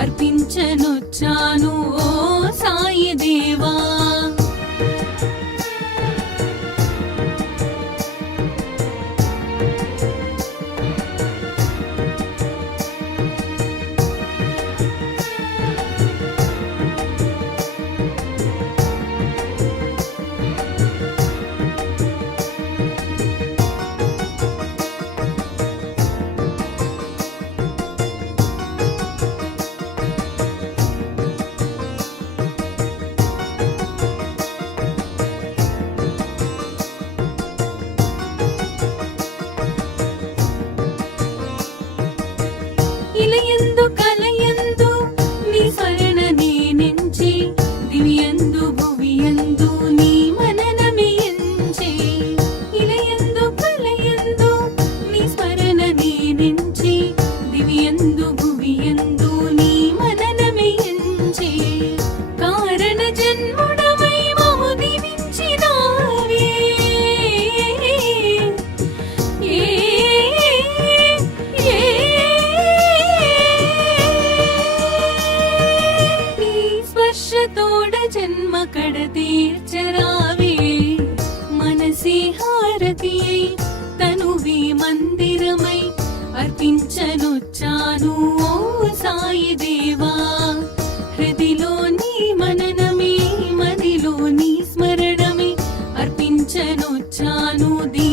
అర్పించనొచ్చాను ఓ సాయి దేవా. 嘟你 జన్ముడ జన్మ కడ తీర్చరావే. మనసి హారతి తనువి మందిరమై అర్పించనుచ్చాను. ఓ సాయి దేవా